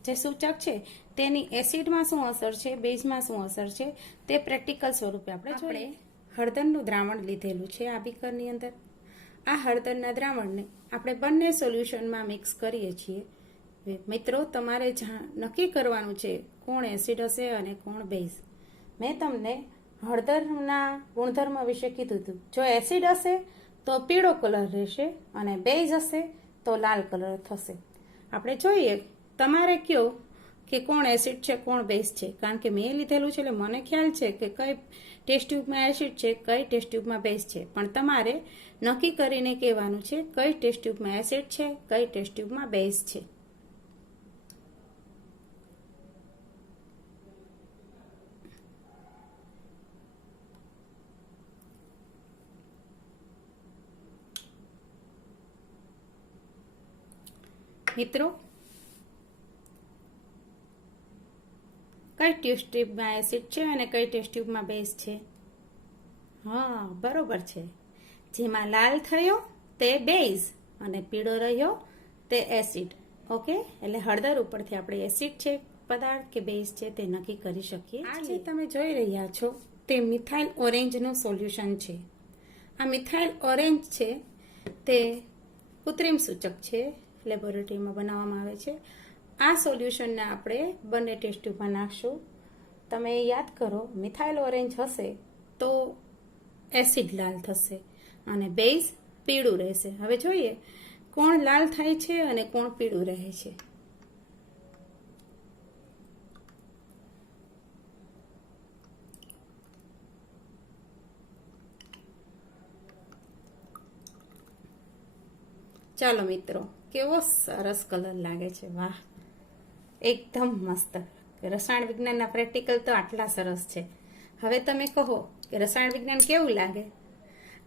જે સૂચક છે તેની એસિડમાં શું અસર છે, બેઝમાં શું અસર છે તે પ્રેક્ટિકલ સ્વરૂપે આપણે જોઈએ. હળદરનું દ્રાવણ લીધેલું છે આ બીકરની અંદર. આ હળદરના દ્રાવણને આપણે બંને સોલ્યુશનમાં મિક્સ કરીએ છીએ. મિત્રો, તમારે નક્કી કરવાનું છે કોણ એસિડ હશે અને કોણ બેઝ. મેં તમને હળદરના ગુણધર્મ વિશે કીધું હતું. જો એસિડ હશે તો પીળો કલર રહેશે અને બેઝ હશે તો લાલ કલર થશે. આપણે જોઈએ, તમારે કયો કે કોણ એસિડ છે કોણ બેઝ છે, કારણ કે મેં લીધેલું છે એટલે મને ખ્યાલ છે કે કઈ ટેસ્ટ ટ્યુબમાં એસિડ છે, કઈ ટેસ્ટ ટ્યુબમાં બેઝ છે, પણ તમારે નક્કી કરીને કહેવાનું છે કઈ ટેસ્ટ ટ્યુબમાં એસિડ છે, કઈ ટેસ્ટ ટ્યુબમાં બેઝ છે. મિત્રો, કઈ ટેસ્ટ ટ્યુબમાં એસિડ છે અને કઈ ટેસ્ટ ટ્યુબમાં બેઝ છે? હા, બરોબર છે. જેમાં લાલ થયો તે બેઝ અને પીળો રહ્યો તે એસિડ. ઓકે, એટલે હળદર ઉપરથી આપણે એસિડ છે પદાર્થ કે બેઝ છે તે નક્કી કરી શકીએ. આ જે તમે જોઈ રહ્યા છો તે મિથાઇલ ઓરેન્જનું સોલ્યુશન છે. આ મિથાઇલ ઓરેન્જ છે તે કૃત્રિમ સૂચક છે, લેબોરેટરીમાં બનાવવામાં આવે છે. આ સોલ્યુશનને આપણે બંને ટેસ્ટ ટ્યુબમાં નાખશું. તમે યાદ કરો, મિથાઇલ ઓરેન્જ હશે તો એસિડ લાલ થશે અને બેઝ પીળું રહેશે. હવે જોઈએ કોણ લાલ થાય છે અને કોણ પીળું રહે છે. ચાલો મિત્રો, કેવો સરસ કલર લાગે છે. વાહ, એકદમ મસ્ત. રસાયણ વિજ્ઞાનના પ્રેક્ટિકલ તો આટલા સરસ છે. હવે તમે કહો કે રસાયણ વિજ્ઞાન કેવું લાગે?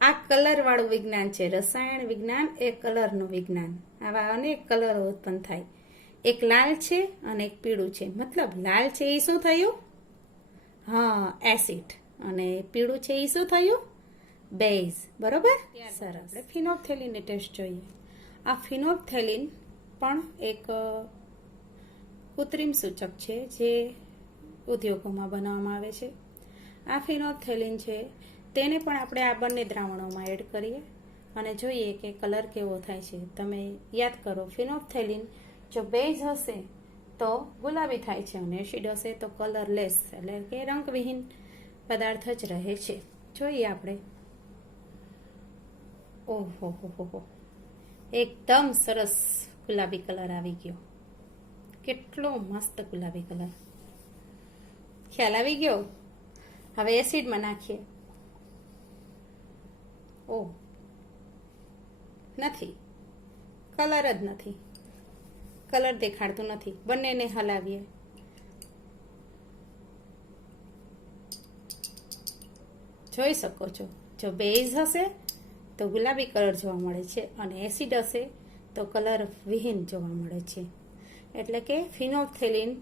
આ કલર વાળું વિજ્ઞાન છે. રસાયણ વિજ્ઞાન એ કલરનું વિજ્ઞાન. આવા અનેક કલરો ઉત્પન્ન થાય. એક લાલ છે અને એક પીળું છે. મતલબ લાલ છે એ શું થયું? હા, એસિડ. અને પીળું છે એ શું થયું? બેઝ. બરોબર? સરસ. આપણે ફિનોપ્થેલિનની ટેસ્ટ જોઈએ. આ ફિનોપ્થેલિન પણ એક કૃત્રિમ સૂચક છે જે ઉદ્યોગોમાં બનાવવામાં આવે છે. આ ફિનોપ્થેલિન છે તેને પણ આપણે આ બંને દ્રાવણોમાં એડ કરીએ અને જોઈએ કે કલર કેવો થાય છે. તમે યાદ કરો, ફિનોપ્થેલિન જો બેઝ હશે તો ગુલાબી થાય છે અને એસિડ હશે તો કલરલેસ એટલે કે રંગવિહીન પદાર્થ જ રહે છે. જોઈએ આપણે. ઓહો હો હો, એકદમ સરસ ગુલાબી કલર આવી ગયો. કેટલો મસ્ત ગુલાબી કલર. ખ્યાલ આવી ગયો? હવે એસિડમાં નાખીએ. ઓ નથી, કલર જ નથી, કલર દેખાડતું નથી. બંનેને હલાવીએ. જોઈ શકો છો, જો બેઝ હશે તો ગુલાબી કલર જોવા મળે છે અને એસિડ હશે તો કલર વિહીન જોવા મળે છે. એટલે કે ફિનોપ્થેલિન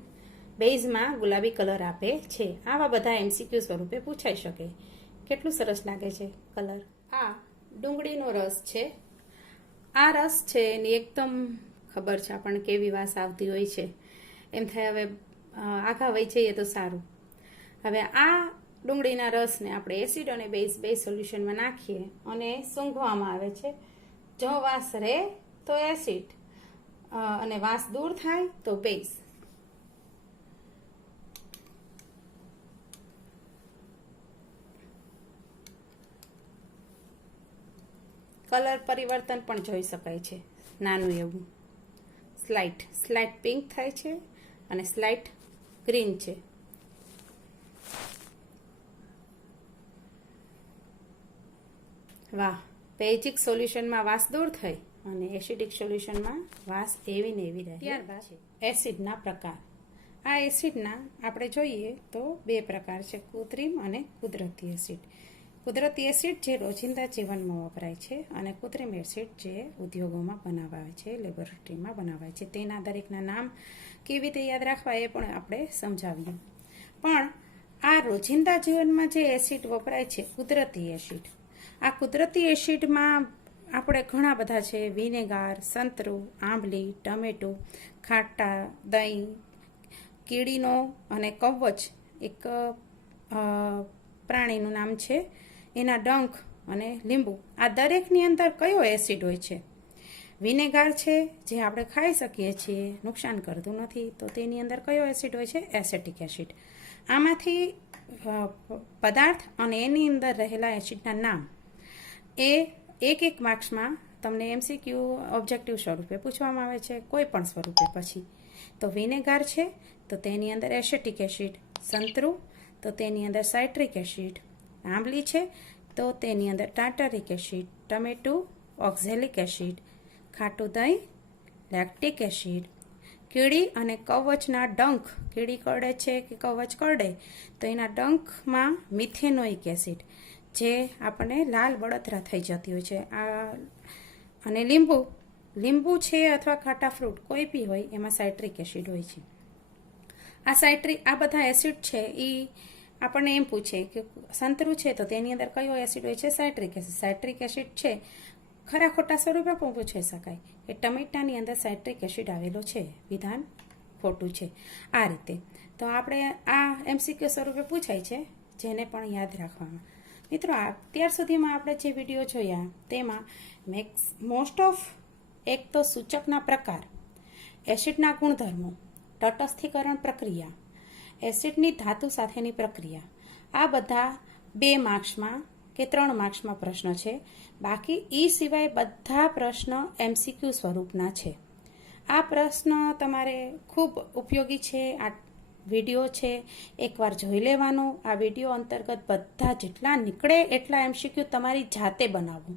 બેઝમાં ગુલાબી કલર આપે છે. આવા બધા MCQ સ્વરૂપે પૂછાઈ શકે. કેટલું સરસ લાગે છે કલર. આ ડુંગળીનો રસ છે. આ રસ છે એની એકદમ ખબર છે આપણને કેવી વાસ આવતી હોય છે. એમ થાય હવે આઘા વહી જઈએ તો સારું. હવે આ ડુંગળીના રસને આપણે એસિડ અને બેઝ બે સોલ્યુશનમાં નાખીએ અને સૂંઘવામાં આવે છે. જો વાસ રહે તો એસિડ અને વાસ દૂર થાય તો બેઝ. કલર પરિવર્તન પણ જોઈ શકાય છે, નાનું એવું. સ્લાઇટ પિંક થાય છે અને સ્લાઇટ ગ્રીન છે. વાહ, બેઝિક સોલ્યુશનમાં વાસ દૂર થઈ અને એસિડિક સોલ્યુશનમાં વાસ એવી ને એવી રહે. ત્યારબાદ એસિડના પ્રકાર. આ એસિડના આપણે જોઈએ તો બે પ્રકાર છે, કૃત્રિમ અને કુદરતી એસિડ. કુદરતી એસિડ જે રોજિંદા જીવનમાં વપરાય છે અને કૃત્રિમ એસિડ જે ઉદ્યોગોમાં બનાવાય છે, લેબોરેટરીમાં બનાવાય છે. તેના દરેકના નામ કેવી રીતે યાદ રાખવા એ પણ આપણે સમજાવીએ. પણ આ રોજિંદા જીવનમાં જે એસિડ વપરાય છે, કુદરતી એસિડ, આ કુદરતી એસિડમાં આપણે ઘણા બધા છે. વિનેગાર, સંતરું, આંબલી, ટમેટું, ખાટા, દહીં, કીડીનો અને કવચ એક પ્રાણીનું નામ છે, એના ડંખ અને લીંબુ. આ દરેકની અંદર કયો એસિડ હોય છે? વિનેગાર છે જે આપણે ખાઈ શકીએ છીએ, નુકસાન કરતું નથી, તો તેની અંદર કયો એસિડ હોય છે? Acetic acid. આમાંથી પદાર્થ અને એની અંદર રહેલા એસિડના નામ એ એક માર્ક્સમાં તમને MCQ ઓબ્જેક્ટિવ સ્વરૂપે પૂછવામાં આવે છે, કોઈ પણ સ્વરૂપે. પછી તો વિનેગાર છે તો તેની અંદર એસેટિક એસિડ, સંતરું તો તેની અંદર સાઇટ્રિક એસિડ, આંબલી છે તો તેની અંદર ટાર્ટરિક એસિડ, ટમેટું ઓક્ઝેલિક એસિડ, ખાટું દહીં લેક્ટિક એસિડ, કીડી અને કવચના ડંખ, કીડી કરડે છે કે કવચ કરડે તો એના ડંખમાં મિથેનોઇક એસિડ જે આપણને લાલ બળતરા થઈ જતી હોય છે. અને લીંબુ છે અથવા ખાટા ફ્રૂટ કોઈ બી હોય એમાં સાઇટ્રિક એસિડ હોય છે. આ બધા એસિડ છે એ આપણને એમ પૂછે કે સંતરું છે તો તેની અંદર કયો એસિડ હોય છે? Citric acid. સાઇટ્રિક એસિડ છે ખરા ખોટા સ્વરૂપે પણ પૂછી શકાય કે ટમેટાની અંદર સાઇટ્રિક એસિડ આવેલો છે, વિધાન ખોટું છે. આ રીતે તો આપણે આ MCQ સ્વરૂપે પૂછાય છે, જેને પણ યાદ રાખવામાં. મિત્રો, અત્યાર સુધીમાં આપણે જે વિડીયો જોયા તેમાં મોસ્ટ ઓફ એક તો સૂચકના પ્રકાર, એસિડના ગુણધર્મો, તટસ્થીકરણ પ્રક્રિયા, એસિડની ધાતુ સાથેની પ્રક્રિયા, આ બધા 2 માર્ક્સમાં કે 3 માર્ક્સમાં પ્રશ્ન છે. બાકી એ સિવાય બધા પ્રશ્ન MCQ સ્વરૂપના છે. આ પ્રશ્ન તમારે ખૂબ ઉપયોગી છે. આ વિડીયો છે એકવાર જોઈ લેવાનો. આ વિડીયો અંતર્ગત બધા જેટલા નીકળે એટલા MCQ તમારી જાતે બનાવો,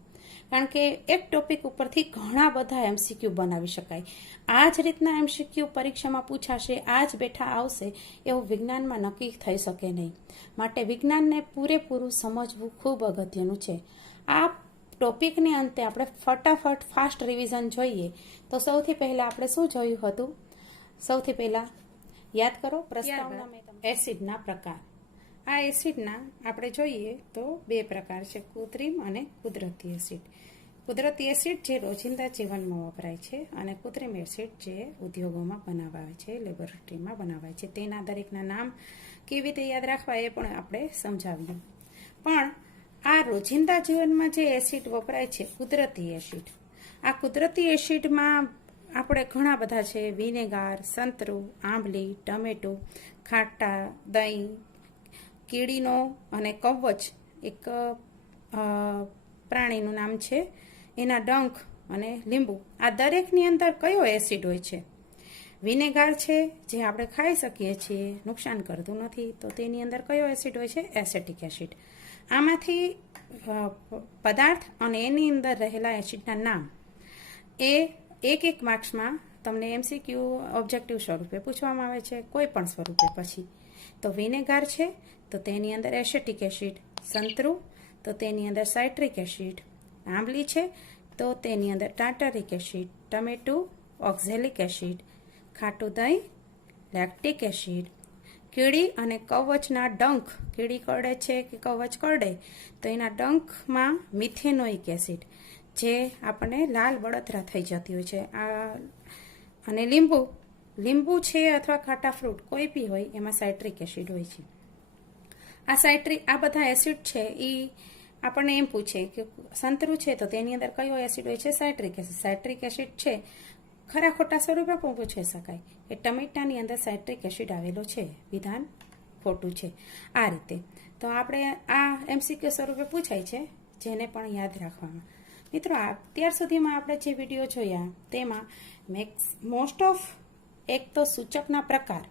કારણ કે એક ટોપિક ઉપરથી ઘણા બધા MCQ બનાવી શકાય. આ જ રીતના MCQ પરીક્ષામાં પૂછાશે, આ જ બેઠા આવશે એવું વિજ્ઞાનમાં નક્કી થઈ શકે નહીં. માટે વિજ્ઞાનને પૂરેપૂરું સમજવું ખૂબ અગત્યનું છે. આ ટોપિકની અંતે આપણે ફટાફટ ફાસ્ટ રિવિઝન જોઈએ તો સૌથી પહેલા આપણે શું જોયું હતું? સૌથી પહેલા યાદ કરો પ્રસ્તાવના એસિડના પ્રકાર. આ એસિડના આપણે જોઈએ તો બે પ્રકાર છે, કૃત્રિમ અને કુદરતી એસિડ. કુદરતી એસિડ જે રોજિંદા જીવનમાં વપરાય છે અને કૃત્રિમ એસિડ જે ઉદ્યોગોમાં બનાવાય છે, લેબોરેટરીમાં બનાવાય છે. તેના દરેકના નામ કેવી રીતે યાદ રાખવા એ પણ આપણે સમજાવ્યું. પણ આ રોજિંદા જીવનમાં જે એસિડ વપરાય છે, કુદરતી એસિડ, આ કુદરતી એસિડમાં આપણે ઘણા બધા છે. વિનેગાર, સંતરું, આંબલી, ટમેટું, ખાટા, દહીં, કીડીનો અને કવચ એક પ્રાણીનું નામ છે, એના ડંખ અને લીંબુ. આ દરેકની અંદર કયો એસિડ હોય છે? વિનેગાર છે જે આપણે ખાઈ શકીએ છીએ, નુકસાન કરતું નથી, તો તેની અંદર કયો એસિડ હોય છે? Acetic acid. આમાંથી પદાર્થ અને એની અંદર રહેલા એસિડના નામ એ એક માર્ક્સમાં તમને MCQ ઓબ્જેક્ટિવ સ્વરૂપે પૂછવામાં આવે છે, કોઈ પણ સ્વરૂપે. પછી તો વિનેગાર છે તો તેની અંદર એસેટિક એસિડ, સંતરું તો તેની અંદર સાઇટ્રિક એસિડ, આંબલી છે તો તેની અંદર ટાર્ટરિક એસિડ, ટમેટું ઓક્ઝેલિક એસિડ, ખાટું દહીં લેક્ટિક એસિડ, કીડી અને કવચના ડંખ, કીડી કરડે છે કે કવચ કરડે તો એના ડંખમાં મિથેનોઇક એસિડ જે આપણને લાલ બળતરા થઈ જતી હોય છે. અને લીંબુ છે અથવા ખાટા ફ્રૂટ કોઈ બી હોય એમાં સાઇટ્રિક એસિડ હોય છે. આ બધા એસિડ છે એ આપણને એમ પૂછે કે સંતરું છે તો તેની અંદર કયો એસિડ હોય છે? Citric acid. સાઇટ્રિક એસિડ છે ખરા ખોટા સ્વરૂપે પણ પૂછી શકાય કે ટમેટાની અંદર સાઇટ્રિક એસિડ આવેલો છે, વિધાન ખોટું છે. આ રીતે તો આપણે આ MCQ સ્વરૂપે પૂછાય છે, જેને પણ યાદ રાખવામાં. મિત્રો, અત્યાર સુધીમાં આપણે જે વિડીયો જોયા તેમાં મોસ્ટ ઓફ એક તો સૂચકના પ્રકાર,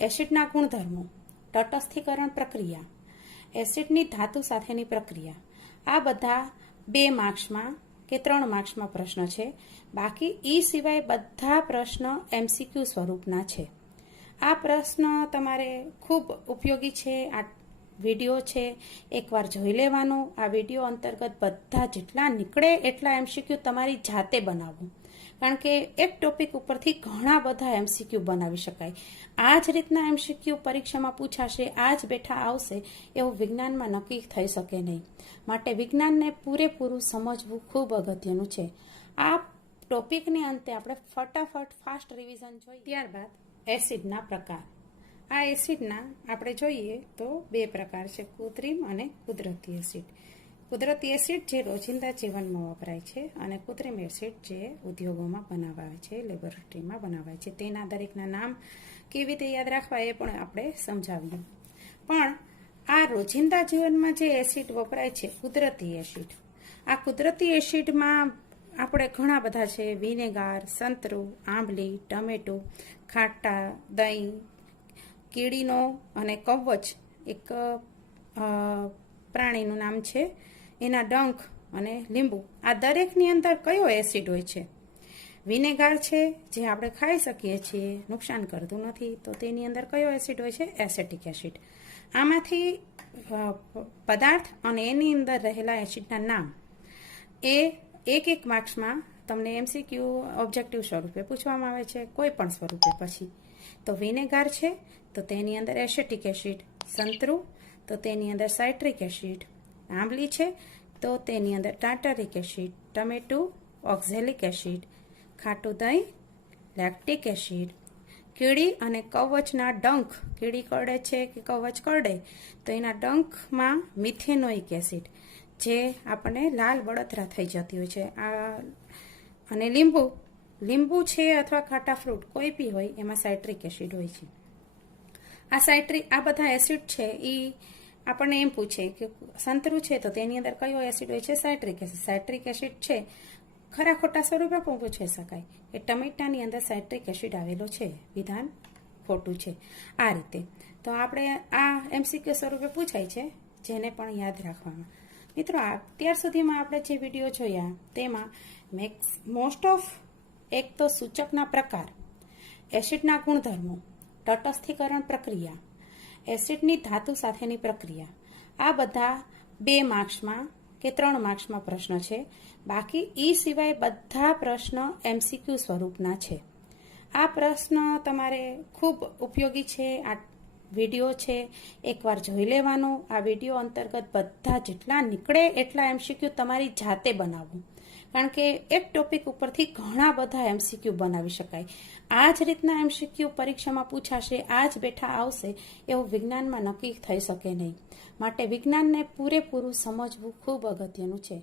એસિડના ગુણધર્મો, તટસ્થીકરણ પ્રક્રિયા, એસિડની ધાતુ સાથેની પ્રક્રિયા, આ બધા 2 માર્ક્સમાં કે 3 માર્ક્સમાં પ્રશ્ન છે. બાકી એ સિવાય બધા પ્રશ્ન MCQ સ્વરૂપના છે. આ પ્રશ્ન તમારે ખૂબ ઉપયોગી છે. આ વિડીયો છે એકવાર જોઈ લેવાનો. આ વિડીયો અંતર્ગત બધા જેટલા નીકળે એટલા MCQ તમારી જાતે બનાવો, કારણ કે એક ટોપિક ઉપરથી ઘણા બધા MCQ બનાવી શકાય. આ જ રીતના MCQ પરીક્ષામાં પૂછાશે, આ જ બેઠા આવશે એવું વિજ્ઞાનમાં નક્કી થઈ શકે નહીં. માટે વિજ્ઞાનને પૂરેપૂરું સમજવું ખૂબ અગત્યનું છે. આ ટોપિકની અંતે આપણે ફટાફટ ફાસ્ટ રિવિઝન જોઈએ. ત્યારબાદ એસિડના પ્રકાર. આ એસિડના આપણે જોઈએ તો 2 પ્રકાર છે, કૃત્રિમ અને કુદરતી એસિડ. કુદરતી એસિડ જે રોજિંદા જીવનમાં વપરાય છે અને કૃત્રિમ એસિડ જે ઉદ્યોગોમાં બનાવાય છે, લેબોરેટરીમાં બનાવાય છે. તેના દરેકના નામ કેવી રીતે યાદ રાખવા એ પણ આપણે સમજાવ્યું. પણ આ રોજિંદા જીવનમાં જે એસિડ વપરાય છે, કુદરતી એસિડ, આ કુદરતી એસિડમાં આપણે ઘણા બધા છે. વિનેગાર, સંતરું, આંબલી, ટમેટું, ખાટા, દહીં, કીડીનો અને કવચ એક પ્રાણીનું નામ છે, એના ડંખ અને લીંબુ. આ દરેકની અંદર કયો એસિડ હોય છે? વિનેગાર છે જે આપણે ખાઈ શકીએ છીએ, નુકસાન કરતું નથી, તો તેની અંદર કયો એસિડ હોય છે? Acetic acid. આમાંથી પદાર્થ અને એની અંદર રહેલા એસિડના નામ એ એક માર્ક્સમાં તમને MCQ ઓબ્જેક્ટિવ સ્વરૂપે પૂછવામાં આવે છે, કોઈ પણ સ્વરૂપે. પછી તો વિનેગાર છે તો તેની અંદર એસેટિક એસિડ, સંતરું તો તેની અંદર સાઇટ્રિક એસિડ, આંબલી છે તો તેની અંદર ટાર્ટરિક એસિડ, ટમેટું ઓક્ઝેલિક એસિડ, ખાટું દહીં લેક્ટિક એસિડ, કીડી અને કવચના ડંખ, કીડી કરડે છે કે કવચ કરડે તો એના ડંખમાં મિથેનોઇક એસિડ જે આપણને લાલ બળતરા થઈ જતી હોય છે. અને લીંબુ છે અથવા ખાટા ફ્રૂટ કોઈ બી હોય એમાં સાઇટ્રિક એસિડ હોય છે. આ બધા એસિડ છે એ આપણને એમ પૂછે કે સંતરું છે તો તેની અંદર કયો એસિડ હોય છે? Citric acid. સાઇટ્રિક એસિડ છે ખરા ખોટા સ્વરૂપે પણ પૂછી શકાય કે ટમેટાની અંદર સાઇટ્રિક એસિડ આવેલો છે, વિધાન ખોટું છે. આ રીતે તો આપણે આ MCQ સ્વરૂપે પૂછાય છે, જેને પણ યાદ રાખવામાં. મિત્રો, અત્યાર સુધીમાં આપણે જે વિડીયો જોયા તેમાં મોસ્ટ ઓફ એક તો સૂચકના પ્રકાર, એસિડના ગુણધર્મો, તટસ્થીકરણ પ્રક્રિયા, એસિડની ધાતુ સાથેની પ્રક્રિયા, આ બધા 2 માર્ક્સમાં કે કે 3 માર્ક્સમાં પ્રશ્ન છે. બાકી એ સિવાય બધા પ્રશ્ન MCQ સ્વરૂપના છે. આ પ્રશ્ન તમારે ખૂબ ઉપયોગી છે. આ વિડીયો છે એકવાર જોઈ લેવાનો. આ વિડીયો અંતર્ગત બધા જેટલા નીકળે એટલા MCQ તમારી જાતે બનાવો, કારણ કે એક ટોપિક ઉપરથી ઘણા બધા MCQ બનાવી શકાય. આ જ રીતના MCQ પરીક્ષામાં પૂછાશે, આ જ બેઠા આવશે એવું વિજ્ઞાનમાં નક્કી થઈ શકે નહીં. માટે વિજ્ઞાનને પૂરેપૂરું સમજવું ખૂબ અગત્યનું છે.